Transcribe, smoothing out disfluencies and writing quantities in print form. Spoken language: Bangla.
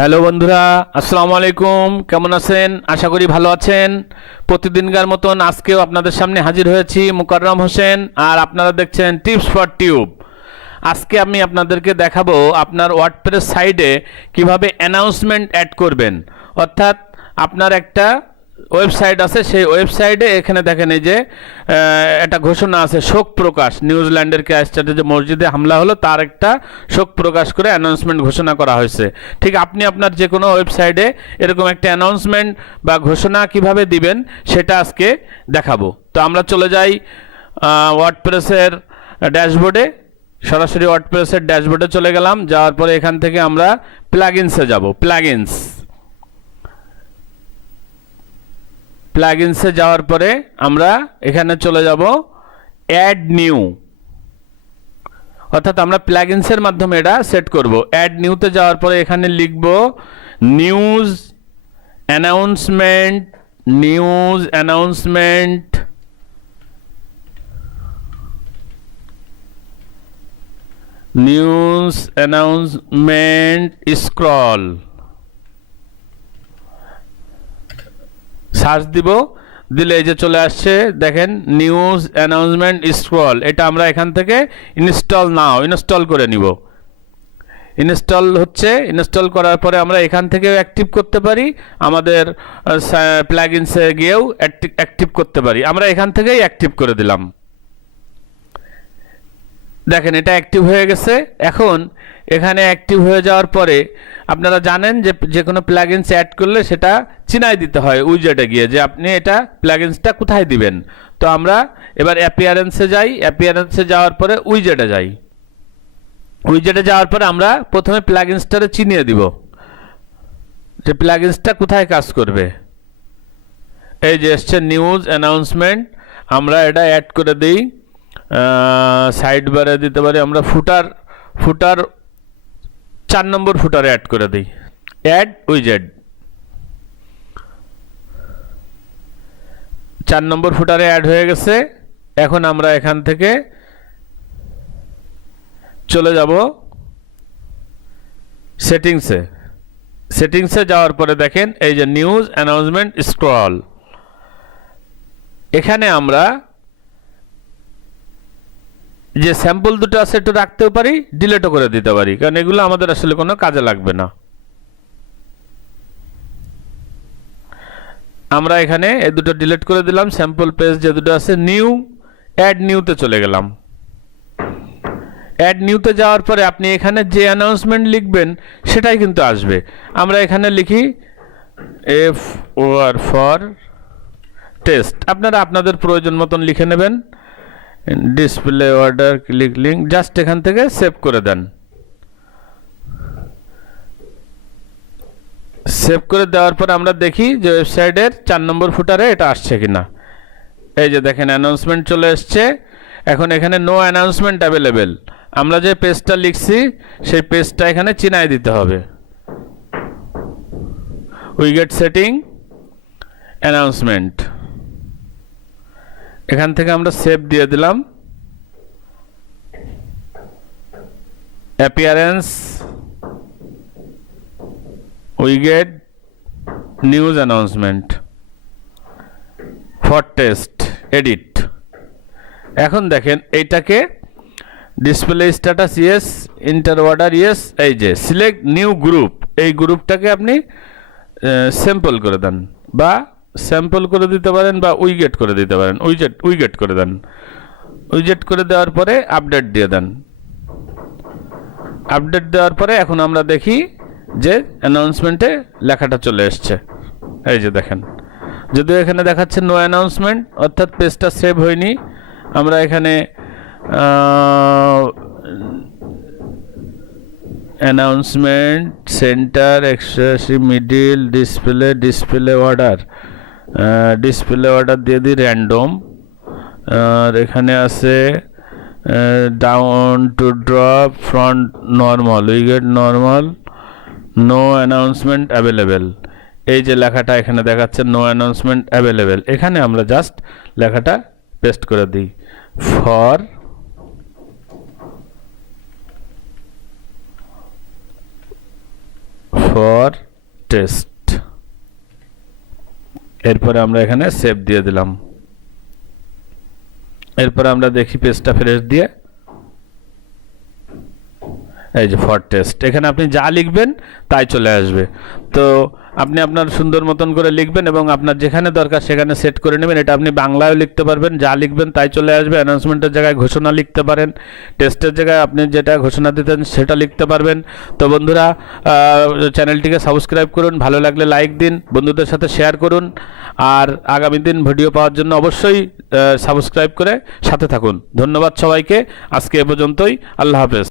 হ্যালো বন্ধুরা, আসসালামু আলাইকুম। কেমন আছেন? আশা করি ভালো আছেন। প্রতিদিনকার মতন আজকেও আপনাদের সামনে হাজির হয়েছি মুকাররম হোসেন, আর আপনারা দেখছেন টিপস ফর টিউব। আজকে আমি আপনাদেরকে দেখাবো আপনার ওয়ার্ডপ্রেস সাইটে কিভাবে অ্যানাউন্সমেন্ট অ্যাড করবেন। অর্থাৎ আপনার একটা ওয়েবসাইট আছে, সেই ওয়েবসাইটে এখানে দেখেন এই যে একটা ঘোষণা আছে, শোক প্রকাশ। নিউজিল্যান্ডের ক্রাইস্টচার্চে যে মসজিদে হামলা হলো তার একটা শোক প্রকাশ করে অ্যানাউন্সমেন্ট ঘোষণা করা হয়েছে। ঠিক আপনি আপনার যে কোনো ওয়েবসাইটে এরকম একটা অ্যানাউন্সমেন্ট বা ঘোষণা কিভাবে দিবেন সেটা আজকে দেখাবো। তো আমরা চলে যাই ওয়ার্ডপ্রেসের ড্যাশবোর্ডে। সরাসরি ওয়ার্ডপ্রেসের ড্যাশবোর্ডে চলে গেলাম। যাওয়ার পরে এখান থেকে আমরা প্লাগইনসে যাব। প্লাগইনসে যাওয়ার পরে আমরা এখানে চলে যাব অ্যাড নিউ, অর্থাৎ আমরা প্লাগইনসের মাধ্যমে এটা সেট করব। অ্যাড নিউতে যাওয়ার পরে এখানে লিখব নিউজ অ্যানাউন্সমেন্ট, স্ক্রল সার্চ দিব। দিলে এই যে চলে আসছে, দেখেন নিউজ অ্যানাউন্সমেন্ট স্ক্রল। এটা আমরা এখান থেকে ইনস্টল করে নিব। ইনস্টল হচ্ছে। ইনস্টল করার পরে আমরা এখান থেকেও অ্যাক্টিভ করতে পারি, আমাদের প্লাগইনসে গিয়েও অ্যাক্টিভ করতে পারি। আমরা এখান থেকেই অ্যাক্টিভ করে দিলাম। দেখেন এটা অ্যাক্টিভ হয়ে গেছে। এখন এখানে অ্যাক্টিভ হয়ে যাওয়ার পরে আপনারা জানেন যে কোনো প্লাগইনস অ্যাড করলে সেটা চিনাই দিতে হয় উইজেটে গিয়ে, যে আপনি এটা প্লাগইনসটা কোথায় দিবেন। তো আমরা এবার অ্যাপিয়ারেন্সে যাই। অ্যাপিয়ারেন্সে যাওয়ার পরে উইজেটে যাই। উইজেটে যাওয়ার পরে আমরা প্রথমে প্লাগইনসটারে চিনিয়ে দিব যে প্লাগইনসটা কোথায় কাজ করবে। এই যে এসছে নিউজ অ্যানাউন্সমেন্ট, আমরা এটা অ্যাড করে দিই। সাইড বারে দিতে পারি আমরা ফুটার 4 নম্বর ফুটারে অ্যাড করে দিই। অ্যাড উইজেট 4 নম্বর ফুটারে অ্যাড হয়ে গেছে। এখন আমরা এখান থেকে চলে যাব সেটিংসে যাওয়ার পরে দেখেন এই যে নিউজ অ্যানাউন্সমেন্ট স্ক্রল। এখানে আমরা যে স্যাম্পল দুটো আছে একটু রাখতেও পারি, ডিলিটও করে দিতে পারি, কারণ এগুলো আমাদের আসলে কোনো কাজে লাগবে না। আমরা এখানে এই দুটো ডিলিট করে দিলাম। স্যাম্পল পেজ যে দুটো আছে, অ্যাড নিউতে চলে গেলাম। অ্যাড নিউতে যাওয়ার পরে আপনি এখানে যে অ্যানাউন্সমেন্ট লিখবেন সেটাই কিন্তু আসবে। আমরা এখানে লিখি FOR ফর টেস্ট। আপনারা আপনাদের প্রয়োজন মতন লিখে নেবেন। Display order click link, just এখান থেকে সেভ করে দেন। সেভ করে দেওয়ার পর আমরা দেখি যে ওয়েবসাইটের 4 নম্বর ফুটারে এটা আসছে কিনা। এই যে দেখেন অ্যানাউন্সমেন্ট চলে এসছে। এখন এখানে নো অ্যানাউন্সমেন্ট অ্যাভেলেবেল। আমরা যে পেজটা লিখছি সেই পেজটা এখানে চিনাই দিতে হবে। উইগেট সেটিং অ্যানাউন্সমেন্ট, এখান থেকে আমরা সেভ দিয়ে দিলাম। Appearance widget news announcement for test edit. এখন দেখেন এইটাকে display status yes, enter order yes. এই যে সিলেক্ট নিউ গ্রুপ, এই গ্রুপটাকে আপনি স্যাম্পল করে দেন, বা স্যাম্পল করে দিতে পারেন, বা উইগেট করে দিতে পারেন। উইগেট করে দেন। উইগেট করে দেওয়ার পরে আপডেট দিয়ে দেন। আপডেট দেওয়ার পরে এখন আমরা দেখি যে অ্যানাউন্সমেন্টে লেখাটা চলে এসছে। এই যে দেখেন, যদিও এখানে দেখাচ্ছে নো অ্যানাউন্সমেন্ট, অর্থাৎ পেজটা সেভ হয়নি। আমরা এখানে announcement centre extra middle display order দিয়ে দিই র্যান্ডম। আর এখানে আছে down to drop front normal, widget normal, no announcement available. এই যে লেখাটা এখানে দেখাচ্ছে নো অ্যানাউন্সমেন্ট অ্যাভেলেবেল, এখানে আমরা জাস্ট লেখাটা পেস্ট করে দিই। ফর টেস্ট, এরপরে আমরা এখানে সেভ দিয়ে দিলাম। এরপরে আমরা দেখি পেজটা ফ্রেশ দিয়ে, এই যে ফর টেস্ট, এখানে আপনি যা লিখবেন তাই চলে আসবে। তো আপনি আপনার সুন্দর মতন করে লিখবেন এবং আপনার যেখানে দরকার সেখানে সেট করে নেবেন। এটা আপনি বাংলায়ও লিখতে পারবেন, যা লিখবেন তাই চলে আসবে। অ্যানাউন্সমেন্টের জায়গায় ঘোষণা লিখতে পারেন, টেস্টের জায়গায় আপনি যেটা ঘোষণা দিতেন সেটা লিখতে পারবেন। তো বন্ধুরা, চ্যানেলটিকে সাবস্ক্রাইব করুন, ভালো লাগলে লাইক দিন, বন্ধুদের সাথে শেয়ার করুন, আর আগামী দিন ভিডিও পাওয়ার জন্য অবশ্যই সাবস্ক্রাইব করে সাথে থাকুন। ধন্যবাদ সবাইকে, আজকে এ পর্যন্তই, আল্লাহ হাফেজ।